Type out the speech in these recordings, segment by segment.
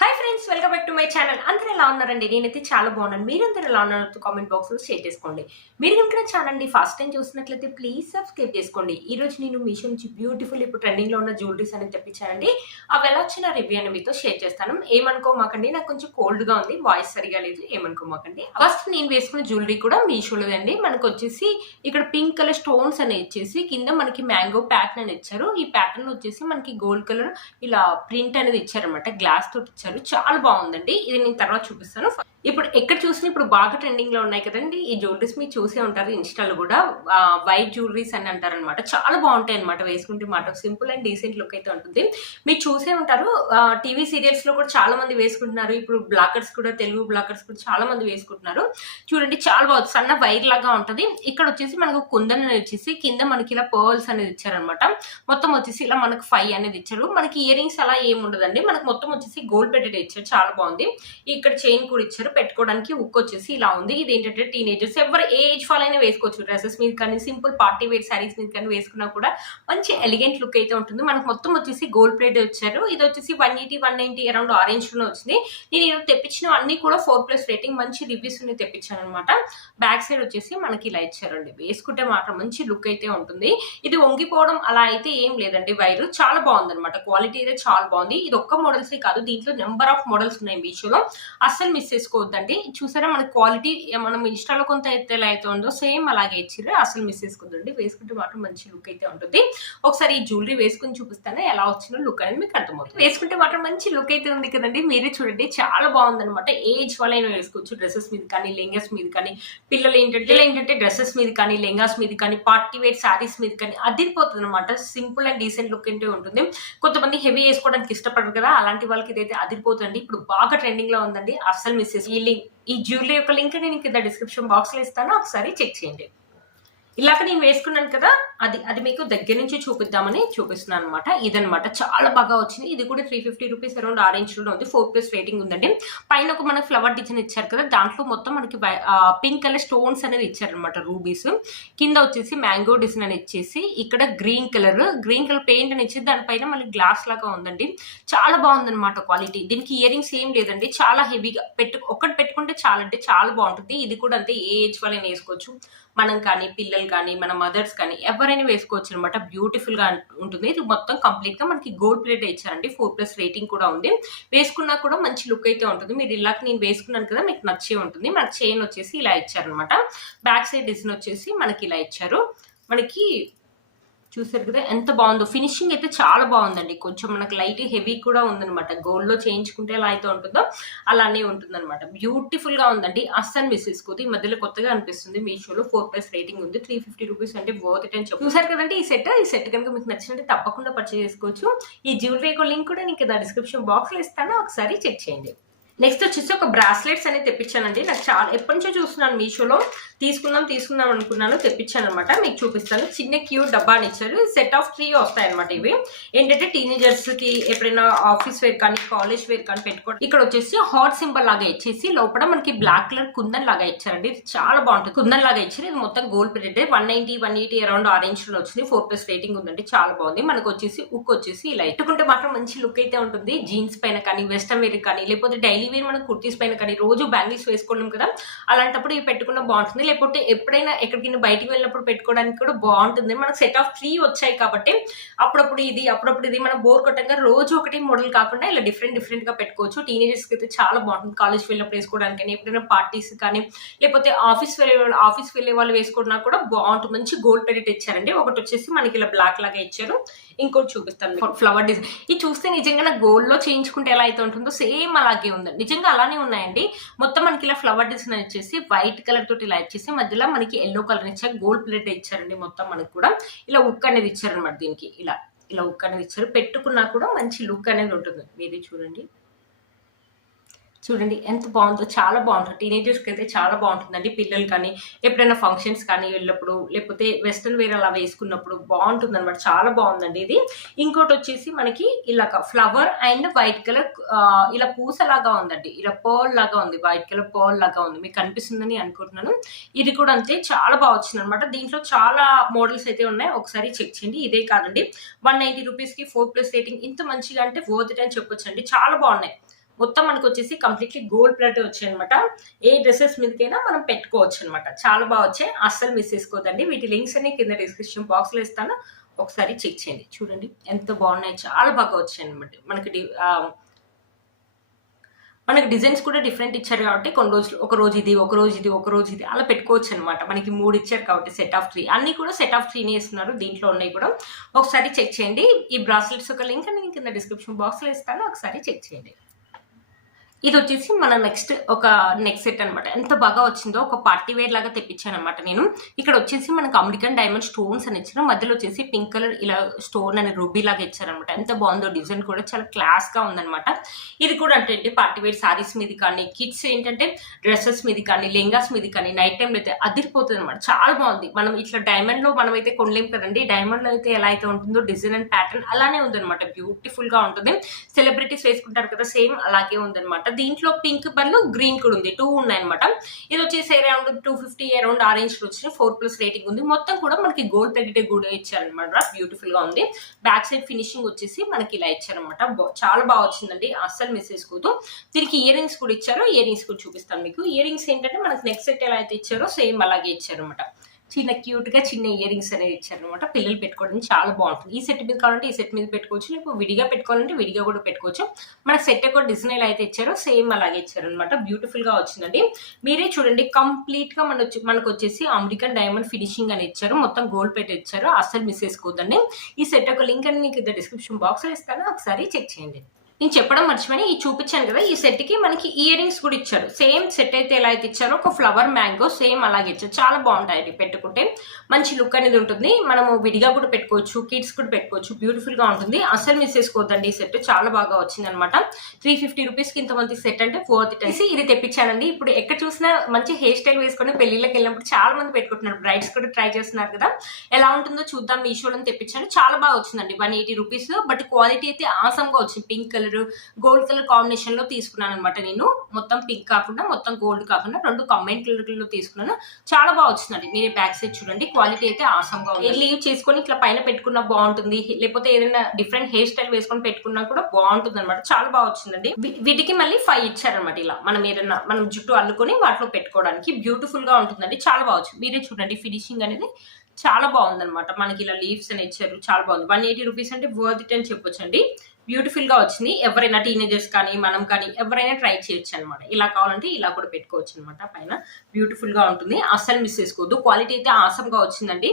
Hi friends, welcome back to my channel. అందరూ ఎలా ఉన్నారండి? నేనైతే చాలా బాగున్నాను. మీరందరూ ఎలా ఉన్నారో కామెంట్ బాక్స్లో షేర్ చేసుకోండి. మీరు కనుక ఛానల్ని ఫస్ట్ టైం చూసినట్లయితే ప్లీజ్ సబ్స్క్రైబ్ చేసుకోండి. ఈ రోజు నేను మీషో నుంచి బ్యూటిఫుల్ ఇప్పుడు ట్రెండింగ్లో ఉన్న జ్యువెలరీస్ అనేది తెప్పించానండి. అవి ఎలా వచ్చిన రివ్యూ అని మీతో షేర్ చేస్తాను. ఏమనుకోమాకండి, నాకు కొంచెం కోల్డ్గా ఉంది, వాయిస్ సరిగా లేదు, ఏమనుకోమాకండి. ఫస్ట్ నేను వేసుకున్న జ్యువెలరీ కూడా మీషోలో అండి. మనకు వచ్చేసి ఇక్కడ పింక్ కలర్ స్టోన్స్ అని ఇచ్చేసి కింద మనకి మ్యాంగో ప్యాటర్న్ అని ఇచ్చారు. ఈ ప్యాటర్న్ వచ్చేసి మనకి గోల్డ్ కలర్ ఇలా ప్రింట్ అనేది ఇచ్చారనమాట, గ్లాస్ తోటి ఇచ్చారు. చాలా బాగుందండి. ఇది నేను తర్వాత చూపిస్తాను. ఇప్పుడు ఎక్కడ చూసినా ఇప్పుడు బాగా ట్రెండింగ్ లో ఉన్నాయి కదండి ఈ జ్యువెలరీస్. మీరు చూసే ఉంటారు ఇన్స్టాలో కూడా, వైట్ జ్యువెలరీస్ అని అంటారనమాట. చాలా బాగుంటాయి అనమాట వేసుకుంటే మాట. సింపుల్ అండ్ డీసెంట్ లుక్ అయితే ఉంటుంది. మీరు చూసే ఉంటారు టీవీ సీరియల్స్ లో కూడా చాలా మంది వేసుకుంటున్నారు. ఇప్పుడు బ్లాకర్స్ కూడా, తెలుగు బ్లాకర్స్ కూడా చాలా మంది వేసుకుంటున్నారు. చూడండి చాలా బాగుంది. సన్న వైర్ లాగా ఉంటది. ఇక్కడ వచ్చేసి మనకు కుందన్ అనేది వచ్చేసి కింద మనకి ఇలా పర్ల్స్ అనేది ఇచ్చారనమాట. మొత్తం వచ్చేసి ఇలా మనకు 5 అనేది ఇచ్చారు. మనకి ఇయర్ రింగ్స్ అలా ఏమి ఉండదండి. మనకు మొత్తం వచ్చేసి గోల్డ్ ప్లేటెడ్ ఇచ్చారు. చాలా బాగుంది. ఇక్కడ చైన్ కూడా ఇచ్చారు. పెట్టుకోవడానికి ఉక్ వచ్చేసి ఇలా ఉంది. ఇది ఏంటంటే టీనేజర్స్ ఎవరు ఏజ్ ఫాల్ అయినా వేసుకోవచ్చు. డ్రెస్సెస్ మీద కానీ, సింపుల్ పార్టీ వేర్ శారీస్ మీద కానీ వేసుకున్నా కూడా మంచి ఎలిగెంట్ లుక్ అయితే ఉంటుంది. మనకు మొత్తం వచ్చేసి గోల్డ్ ప్లేట్ వచ్చారు. ఇది వచ్చేసి 180, 190 అరౌండ్ ఆరెంజ్ లో వచ్చింది. నేను ఇలా తెప్పించిన అన్ని కూడా 4+ రేటింగ్, మంచి రివ్యూస్ తెప్పించాను అనమాట. బ్యాక్ సైడ్ వచ్చేసి మనకి ఇలా ఇచ్చారండి. వేసుకుంటే మాత్రం మంచి లుక్ అయితే ఉంటుంది. ఇది వంగిపోవడం అలా అయితే ఏం లేదండి. వైరు చాలా బాగుంది అనమాట. క్వాలిటీ అయితే చాలా బాగుంది. ఇది ఒక్క మోడల్సే కాదు, దీంట్లో నెంబర్ ఆఫ్ మోడల్స్ ఉన్నాయి మీషోలో. అస్సలు మిస్ చేసుకోవద్దండి. చూసారా మన క్వాలిటీ మనం ఇన్స్టాలో కొంత ఎలా అయితే ఉందో సేమ్ అలాగే ఇచ్చారు. అసలు మిస్ చేసుకోవద్దండి. వేసుకుంటే మాత్రం మంచి లుక్ అయితే ఉంటుంది. ఒకసారి ఈ జ్యువెలరీ వేసుకుని చూపిస్తాను ఎలా వచ్చిన లుక్ అనేది మీకు అర్థమవుతుంది. వేసుకుంటే మాత్రం మంచి లుక్ అయితే ఉంది కదండి. మీరే చూడండి, చాలా బాగుంది అనమాట. ఏజ్ వాళ్ళైనా వేసుకోవచ్చు. డ్రెస్సెస్ మీద కానీ, లెంగాస్ మీద కానీ, పిల్లలు ఏంటంటే డ్రెస్సెస్ మీద కానీ, లెంగాస్ మీద కానీ, పార్టీ వేర్ శారీస్ మీద కానీ అదిరిపోతుంది అనమాట. సింపుల్ అండ్ డీసెంట్ లుక్ అయితే ఉంటుంది. కొంతమంది హెవీ వేసుకోవడానికి ఇష్టపడరు కదా, అలాంటి వాళ్ళకి ఇదైతే అదిరిపోతుంది. ఇప్పుడు బాగా ట్రెండింగ్ లో ఉందండి. అస్సలు మిస్ ఈ జ్యువెలరీ యొక్క లింక్ నేను కింద డిస్క్రిప్షన్ బాక్స్ లో ఇస్తాను, ఒకసారి చెక్ చేయండి. ఇలాగ నేను వేసుకున్నాను కదా, అది మీకు దగ్గర నుంచి చూపిద్దామని చూపిస్తున్నాను అనమాట. ఇదనమాట చాలా బాగా వచ్చింది. ఇది కూడా 350 రూపీస్ అరౌండ్ ఆరెంజ్ లో ఉంది. 4+ రేటింగ్ ఉందండి. పైన ఒక మనకి ఫ్లవర్ డిజైన్ ఇచ్చారు కదా, దాంట్లో మొత్తం మనకి పింక్ కలర్ స్టోన్స్ అనేది ఇచ్చారనమాట, రూబీస్. కింద వచ్చేసి మ్యాంగో డిజైన్ అని ఇచ్చేసి ఇక్కడ గ్రీన్ కలర్ పెయింట్ అని ఇచ్చేసి దానిపైన మళ్ళీ గ్లాస్ లాగా ఉందండి. చాలా బాగుందనమాట క్వాలిటీ. దీనికి ఇయర్ రింగ్స్ ఏం లేదండి. చాలా హెవీగా ఒకటి పెట్టుకుంటే చాలా అంటే చాలా బాగుంటుంది. ఇది కూడా అంతే, ఏ ఏజ్ వాళ్ళైనా వేసుకోవచ్చు. మనం కానీ, పిల్లలు కానీ, మన మదర్స్ కానీ ఎవరైనా వేసుకోవచ్చు అనమాట. బ్యూటిఫుల్ గా ఉంటుంది. ఇది మొత్తం కంప్లీట్ గా మనకి గోల్డ్ ప్లేట్ ఇచ్చారండి. 4+ రేటింగ్ కూడా ఉంది. వేసుకున్నా కూడా మంచి లుక్ అయితే ఉంటుంది. మీరు ఇలాగ నేను వేసుకున్నాను కదా, మీకు నచ్చే ఉంటుంది. మనకి చైన్ వచ్చేసి ఇలా ఇచ్చారనమాట. బ్యాక్ సైడ్ డిజైన్ వచ్చేసి మనకి ఇలా ఇచ్చారు. మనకి చూసారు కదా ఎంత బాగుందో. ఫినిషింగ్ అయితే చాలా బాగుందండి. కొంచెం మనకు లైట్ హెవీ కూడా ఉందనమాట. గోల్డ్ లో చేయించుకుంటే ఎలా అయితే ఉంటుందో అలానే ఉంటుందన్నమాట. బ్యూటిఫుల్ గా ఉందండి. అస్సలు మిస్ చేసుకోవద్దు. ఈ మధ్యలో కొత్తగా అనిపిస్తుంది మీషోలో. 4+ రేటింగ్ ఉంది. 350 రూపీస్ అంటే వర్త్ ఇట్ అని చెప్పి చూసారు కదండి. ఈ సెట్ కనుక మీకు నచ్చినట్టు తప్పకుండా పర్చేస్ చేసుకోవచ్చు. ఈ జ్యువెలరీ యొక్క లింక్ కూడా నేను కింద డిస్క్రిప్షన్ బాక్స్ లో ఇస్తాను, ఒకసారి చెక్ చేయండి. నెక్స్ట్ వచ్చేసి ఒక బ్రాస్లెట్స్ అనేది తెప్పించానండి. నాకు చాలా ఎప్పటి నుంచో చూస్తున్నాను మీషోలో. తీసుకుందాం అనుకున్నాను, తెప్పించాను అనమాట. మీకు చూపిస్తాను. చిన్న క్యూట్ డబ్బాని ఇచ్చారు. సెట్ ఆఫ్ 3 వస్తాయి అనమాట. ఇవి ఏంటంటే టీనేజర్స్ కి ఎప్పుడైనా ఆఫీస్ వేర్ కానీ, కాలేజ్ వేర్ కానీ పెట్టుకోండి. ఇక్కడ వచ్చేసి హాట్ సింబల్ లాగా ఇచ్చేసి లోపల మనకి బ్లాక్ కలర్ కుందన్ లాగా ఇచ్చారండి. ఇది చాలా బాగుంటుంది. కుందన్ లాగా ఇచ్చారు. ఇది మొత్తం గోల్డ్ ప్లేటెడ్. 190, 180 అరౌండ్ ఆరెంజ్ లో వచ్చింది. 4+ రేటింగ్ ఉందండి. చాలా బాగుంది. మనకు వచ్చేసి ఉక్ వచ్చేసి ఇలా ఇట్టుకుంటే మాత్రం మంచి లుక్ అయితే ఉంటుంది. జీన్స్ పైన కానీ, వెస్టర్న్ వేర్ కానీ, లేకపోతే డైలీ వేర్ మనం కుర్తీస్ పైన కానీ, రోజు బ్యాంగిల్స్ వేసుకోలేం కదా, అలాంటప్పుడు ఇవి పెట్టుకున్న బాగుంటుంది. లేకపోతే ఎప్పుడైనా ఎక్కడికైనా బయటికి వెళ్ళినప్పుడు పెట్టుకోవడానికి కూడా బాగుంటుంది. మనకు సెట్ ఆఫ్ 3 వచ్చాయి కాబట్టి అప్పుడప్పుడు ఇది మనం బోర్ కొట్టంగా రోజు ఒకటి మోడల్ కాకుండా ఇలా డిఫరెంట్ గా పెట్టుకోవచ్చు. టీనేజర్స్ కి అయితే చాలా బాగుంటుంది. కాలేజ్ వెళ్ళినప్పుడు వేసుకోవడానికి కానీ, ఎప్పుడైనా పార్టీస్ కానీ, లేకపోతే ఆఫీస్ వెళ్ళే వాళ్ళు వేసుకోవడానికి కూడా బాగుంటుంది. మంచి గోల్డ్ ప్లేటెడ్ ఇచ్చారండి. ఒకటి వచ్చేసి మనకి ఇలా బ్లాక్ లాగా ఇచ్చారు. ఇంకోటి చూపిస్తాను, ఫ్లవర్ డిజైన్. ఇది చూస్తే నిజంగా గోల్డ్ లో చేయించుకుంటే ఎలా అయితే ఉంటుందో సేమ్ అలాగే ఉందండి. నిజంగా అలానే ఉన్నాయండి. మొత్తం మనకి ఇలా ఫ్లవర్ డిజైన్ వచ్చేసి వైట్ కలర్ తోటి ఇలా ఇచ్చేసి మధ్యలో మనకి ఎల్లో కలర్ ఇచ్చారు. గోల్డ్ ప్లేట్ ఇచ్చారండి. మొత్తం మనకి కూడా ఇలా ఉక్ అనేది ఇచ్చారనమాట. దీనికి ఇలా ఉక్ అనేది ఇచ్చారు. పెట్టుకున్నా కూడా మంచి లుక్ అనేది ఉంటుంది. మీరే చూడండి ఎంత బాగుందో. చాలా బాగుంటుంది. టీనేజర్స్కి అయితే చాలా బాగుంటుందండి. పిల్లలు కానీ, ఎప్పుడైనా ఫంక్షన్స్ కానీ వెళ్ళినప్పుడు, లేకపోతే వెస్ట్రన్ వేర్ అలా వేసుకున్నప్పుడు బాగుంటుంది అనమాట. చాలా బాగుందండి ఇది. ఇంకోటి వచ్చేసి మనకి ఇలా ఫ్లవర్ అండ్ వైట్ కలర్ ఇలా పూసలాగా ఉందండి. ఇలా పర్ల్ లాగా ఉంది. వైట్ కలర్ పర్ల్ లాగా ఉంది. మీకు కనిపిస్తుందని అనుకుంటున్నాను. ఇది కూడా అంతే, చాలా బాగా వచ్చింది అనమాట. దీంట్లో చాలా మోడల్స్ అయితే ఉన్నాయి, ఒకసారి చెక్ చేయండి. ఇదే కాదండి, 190 రూపీస్కి 4+ రేటింగ్. ఇంత మంచిగా అంటే వర్త్ ఇట్ అని చెప్పొచ్చు అండి. చాలా బాగున్నాయి. మొత్తం మనకు వచ్చేసి కంప్లీట్లీ గోల్డ్ ప్లేట్ వచ్చాయి అనమాట. ఏ డ్రెస్సెస్ మీదకైనా మనం పెట్టుకోవచ్చు అనమాట. చాలా బాగా వచ్చాయి, అస్సలు మిస్ చేసుకోవద్దండి. వీటి లింక్స్ అన్ని కింద డిస్క్రిప్షన్ బాక్స్ లో ఇస్తాను, ఒకసారి చెక్ చేయండి. చూడండి ఎంత బాగున్నాయి, చాలా బాగా వచ్చాయి అనమాట. మనకి డిజైన్స్ కూడా డిఫరెంట్ ఇచ్చారు కాబట్టి కొన్ని రోజులు ఒక రోజు ఇది, ఒక రోజు ఇది, ఒక రోజు ఇది అలా పెట్టుకోవచ్చు అనమాట. మనకి 3 ఇచ్చారు కాబట్టి సెట్ ఆఫ్ 3 అన్ని కూడా సెట్ ఆఫ్ 3 ఇస్తున్నారు. దీంట్లో ఉన్నాయి కూడా ఒకసారి చెక్ చేయండి. ఈ బ్రాస్లెట్స్ ఒక లింక్ నేను కింద డిస్క్రిప్షన్ బాక్స్ లో ఇస్తాను, ఒకసారి చెక్ చేయండి. ఇది వచ్చేసి మన ఒక నెక్ సెట్ అనమాట. ఎంత బాగా వచ్చిందో, ఒక పార్టీ వేర్ లాగా తెప్పించాను అనమాట నేను. ఇక్కడ వచ్చేసి మనకు అమెరికన్ డైమండ్ స్టోన్స్ అని ఇచ్చారు, మధ్యలో వచ్చేసి పింక్ కలర్ ఇలా స్టోన్ అని రూబీ లాగా ఇచ్చారనమాట. ఎంత బాగుందో, డిజైన్ కూడా చాలా క్లాస్ గా ఉందనమాట. ఇది కూడా అంటే పార్టీ వేర్ సారీస్ మీద కానీ, కిడ్స్ ఏంటంటే డ్రెస్సెస్ మీద కానీ, లెంగాస్ మీద కానీ నైట్ టైంలో అయితే అదిరిపోతుంది అనమాట. చాలా బాగుంది. మనం ఇట్లా డైమండ్ లో మనం అయితే కొనలేం కదండి. డైమండ్ లో అయితే ఎలా అయితే ఉంటుందో డిజైన్ అండ్ ప్యాటర్న్ అలానే ఉందనమాట. బ్యూటిఫుల్ గా ఉంటుంది. సెలబ్రిటీస్ వేసుకుంటారు కదా, సేమ్ అలాగే ఉందనమాట. దీంట్లో పింక్ బదులు గ్రీన్ కూడా ఉంది, 2 ఉన్నాయన్నమాట. ఇది వచ్చేసి అరౌండ్ 250 అరౌండ్ ఆరెంజ్ వచ్చి 4+ రేటింగ్ ఉంది. మొత్తం కూడా మనకి గోల్డ్ ప్లేటెడ్ కూడా ఇచ్చారనమాట. బ్యూటిఫుల్ గా ఉంది. బ్యాక్ సైడ్ ఫినిషింగ్ వచ్చేసి మనకి ఇలా ఇచ్చారనమాట. చాలా బాగా వచ్చిందండి, అస్సలు మిస్ చేసుకోవద్దు. దీనికి ఇయర్ రింగ్స్ కూడా ఇచ్చారు, ఇయర్ రింగ్స్ కూడా చూపిస్తాను మీకు. ఇయర్ రింగ్స్ ఏంటంటే మనకి నెక్ సెట్ ఎలా అయితే ఇచ్చారో సేమ్ అలాగే ఇచ్చారనమాట. చిన్న క్యూట్ గా చిన్న ఇయర్ రింగ్స్ అనేది ఇచ్చారనమాట. పిల్లలు పెట్టుకోవడానికి చాలా బాగుంటుంది. ఈ సెట్ మీద కావాలంటే ఈ సెట్ మీద పెట్టుకోవచ్చు, లేకపోతే విడిగా పెట్టుకోవాలంటే విడిగా కూడా పెట్టుకోవచ్చు. మన సెట్ యొక్క డిజైన్ ఎలా అయితే ఇచ్చారో సేమ్ అలాగే ఇచ్చారనమాట. బ్యూటిఫుల్ గా వచ్చిందండి. మీరే చూడండి, కంప్లీట్ గా మనకు వచ్చేసి అమెరికన్ డైమండ్ ఫినిషింగ్ అని ఇచ్చారు, మొత్తం గోల్డ్ ప్లేట్ ఇచ్చారు. అస్సలు మిస్ చేసుకోవద్దండి. ఈ సెట్ యొక్క లింక్ అని మీకు డిస్క్రిప్షన్ బాక్స్ లో ఇస్తాను, ఒకసారి చెక్ చేయండి. నేను చెప్పడం మర్చిపోయి ఈ చూపించాను కదా, ఈ సెట్ కి మనకి ఇయర్ రింగ్స్ కూడా ఇచ్చారు. సేమ్ సెట్ అయితే ఎలా అయితే ఇచ్చారో ఒక ఫ్లవర్ మ్యాంగో సేమ్ అలాగే ఇచ్చారు. చాలా బాగుంటాయి పెట్టుకుంటే, మంచి లుక్ అనేది ఉంటుంది. మనము విడిగా కూడా పెట్టుకోవచ్చు, కిడ్స్ కూడా పెట్టుకోవచ్చు. బ్యూటిఫుల్ గా ఉంటుంది, అసలు మిస్ చేసుకోవద్దండి. ఈ సెట్ చాలా బాగా వచ్చింది అనమాట. 350 రూపీస్ కి ఇంతమంది సెట్ అంటే వర్త్ ఇట్ అనేసి ఇది తెప్పించానండి. ఇప్పుడు ఎక్కడ చూసినా మంచి హెయిర్ స్టైల్ వేసుకొని పెళ్లిళ్ళకి వెళ్ళినప్పుడు చాలా మంది పెట్టుకుంటున్నారు. బ్రైడ్స్ కూడా ట్రై చేస్తున్నారు కదా, ఎలా ఉంటుందో చూద్దాం. మీషోలో తెప్పించాను, చాలా బాగా వచ్చిందండి. 180 రూపీస్. బట్ క్వాలిటీ అయితే ఆసమ్ గా వచ్చింది. Pink colour gold colour combination లో తీసుకున్నాను అనమాట. నేను మొత్తం పింక్ కాకుండా, మొత్తం గోల్డ్ కాకుండా 2 కంబైన్ కలర్ లో తీసుకున్నాను. చాలా బాగా వచ్చిందండి. మీరు బ్యాక్ సైడ్ చూడండి, క్వాలిటీ అయితే ఆసమ్ గా ఉంది. లీవ్ చేసుకొని ఇట్లా పైన పెట్టుకున్నా బాగుంటుంది, లేకపోతే ఏదైనా డిఫరెంట్ హెయిర్ స్టైల్ వేసుకొని పెట్టుకున్నా కూడా బాగుంటుంది అనమాట. చాలా బాగా వచ్చిందండి. వీటికి మళ్ళీ 5 ఇచ్చారనమాట. ఇలా మనం జుట్టు అల్లుకొని వాటిలో పెట్టుకోవడానికి బ్యూటిఫుల్ గా ఉంటుందండి. చాలా బాగా వచ్చింది. మీరే చూడండి, ఫినిషింగ్ అనేది చాలా బాగుందనమాట. మనకి ఇలా లీవ్స్ అని ఇచ్చారు, చాలా బాగుంది. 180 రూపీస్ అంటే వర్త్ ఇట్ అని చెప్పొచ్చండి. బ్యూటిఫుల్ గా వచ్చింది. ఎవరైనా టీనేజర్స్ కానీ, మనం కానీ ఎవరైనా ట్రై చేయొచ్చు అనమాట. ఇలా కావాలంటే ఇలా కూడా పెట్టుకోవచ్చు అనమాట. పైన బ్యూటిఫుల్ గా ఉంటుంది, అస్సలు మిస్ చేసుకోవద్దు. క్వాలిటీ అయితే ఆసమ్ గా వచ్చిందండి.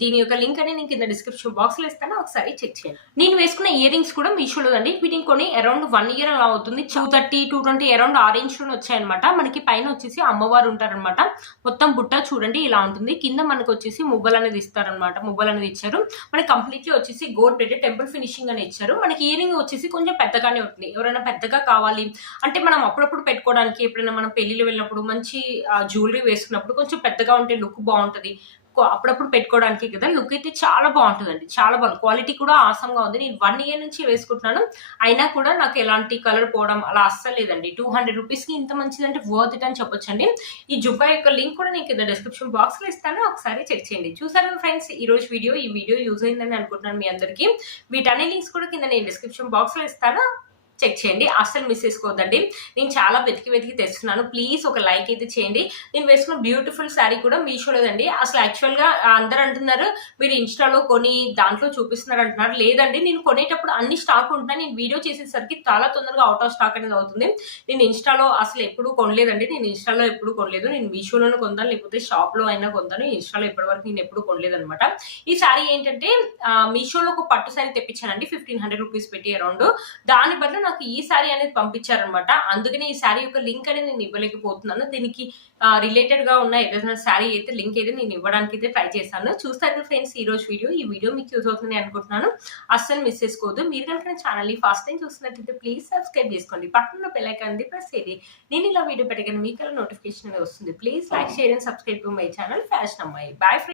దీని యొక్క లింక్ అని నేను కింద డిస్క్రిప్షన్ బాక్స్ లో ఇస్తాను, ఒకసారి చెక్ చేయండి. నేను వేసుకున్న ఇయర్ రింగ్స్ కూడా మీషోలో అండి. వీటిని కొని అరౌండ్ 1 ఇయర్ అలా అవుతుంది. 230, 220 అరౌండ్ ఆరెంజ్ లో వచ్చాయనమాట. మనకి పైన వచ్చేసి అమ్మవారు ఉంటారనమాట. మొత్తం బుట్ట చూడండి ఇలా ఉంటుంది. కింద మనకు వచ్చేసి ముబ్బలు అనేది ఇస్తారనమాట. ముబ్బలు అనేది ఇచ్చారు. మనకి కంప్లీట్లీ వచ్చేసి గోల్డ్ ప్లేటెడ్ టెంపుల్ ఫినిషింగ్ అని ఇచ్చారు. మనకి ఇయర్ రింగ్ వచ్చేసి కొంచెం పెద్దగానే ఉంటుంది. ఎవరైనా పెద్దగా కావాలి అంటే మనం అప్పుడప్పుడు పెట్టుకోవడానికి, ఎప్పుడైనా మనం పెళ్లిలో వెళ్ళినప్పుడు మంచి జ్యువెలరీ వేసుకున్నప్పుడు కొంచెం పెద్దగా ఉంటే లుక్ బాగుంటుంది. అప్పుడప్పుడు పెట్టుకోవడానికి కదా, లుక్ అయితే చాలా బాగుంటుందండి. చాలా బాగుంది. క్వాలిటీ కూడా ఆసమ్ గా ఉంది. నేను 1 ఇయర్ నుంచి వేసుకుంటున్నాను, అయినా కూడా నాకు ఎలాంటి కలర్ పోవడం అలా అస్సలు లేదండి. 200 రూపీస్ కి ఇంత మంచిదంటే వర్త్ ఇట్ అని చెప్పొచ్చండి. ఈ జుబ్బా యొక్క లింక్ కూడా నేను కింద డిస్క్రిప్షన్ బాక్స్ లో ఇస్తాను, ఒకసారి చెక్ చేయండి. చూసారు ఫ్రెండ్స్, ఈ రోజు ఈ వీడియో యూజ్ అయిందని అనుకుంటున్నాను మీ అందరికి. వీటన్ని లింక్స్ కూడా కింద నేను డిస్క్రిప్షన్ బాక్స్ లో ఇస్తాను, చెక్ చేయండి. అస్సలు మిస్ చేసుకోవద్దండి. నేను చాలా వెతికి తెస్తున్నాను. ప్లీజ్ ఒక లైక్ అయితే చేయండి. నేను వేసుకున్న బ్యూటిఫుల్ శారీ కూడా మీషోలోదండి. అసలు యాక్చువల్ గా అందరు అంటున్నారు మీరు ఇన్స్టాలో కొని దాంట్లో చూపిస్తున్నారు అంటున్నారు. లేదండి, నేను కొనేటప్పుడు అన్ని స్టాక్ ఉంటున్నాయి. నేను వీడియో చేసేసరికి చాలా తొందరగా అవుట్ ఆఫ్ స్టాక్ అనేది అవుతుంది. నేను ఇన్స్టాలో అసలు ఎప్పుడు కొనలేదండి. నేను ఇన్స్టాలో ఎప్పుడు కొనలేదు. నేను మీషోలోనే కొంటాను, లేకపోతే షాప్ లో అయినా కొంటాను. ఇన్స్టాలో ఇప్పటివరకు నేను ఎప్పుడు కొనలేదనమాట. ఈ శారీ ఏంటంటే మీషోలో ఒక పట్టు శారీ తెప్పించానండి, 1500 రూపీస్ పెట్టి అరౌండ్. దాని బదులు నాకు ఈ శారీ అనేది పంపించారనమాట. అందుకని ఈ శారీ యొక్క లింక్ అనేది నేను ఇవ్వలేకపోతున్నాను. దీనికి రిలేటెడ్ గా ఉన్న ఏదైనా శారీ అయితే లింక్ అయితే నేను ఇవ్వడానికి అయితే ట్రై చేశాను. చూస్తారు ఫ్రెండ్స్ ఈ రోజు ఈ వీడియో మీకు యూజ్ అవుతుంది అనుకుంటున్నాను. అస్సలు మిస్ చేసుకోవద్దు. మీరు కనుక ఛానల్ ఫస్ట్ టైం చూస్తున్నట్లయితే ప్లీజ్ సబ్స్క్రైబ్ చేసుకోండి. పక్కన బెల్ ఐకాన్ ప్రెస్ చేయండి. నేను ఇలా వీడియో పెట్టగానే మీకు నోటిఫికేషన్ అనేది వస్తుంది. Please like, share and subscribe to my channel fashion అమ్మాయి. బాయ్.